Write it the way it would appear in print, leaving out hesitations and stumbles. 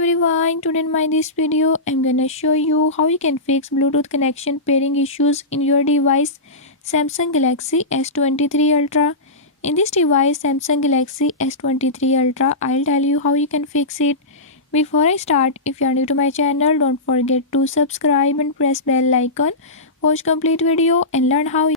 everyone, today in my this video I'm gonna show you how you can fix Bluetooth connection pairing issues in your device Samsung Galaxy S23 Ultra. In this device Samsung Galaxy S23 Ultra, I'll tell you how you can fix it. Before I start, if you are new to my channel, don't forget to subscribe and press bell icon. Watch complete video and learn how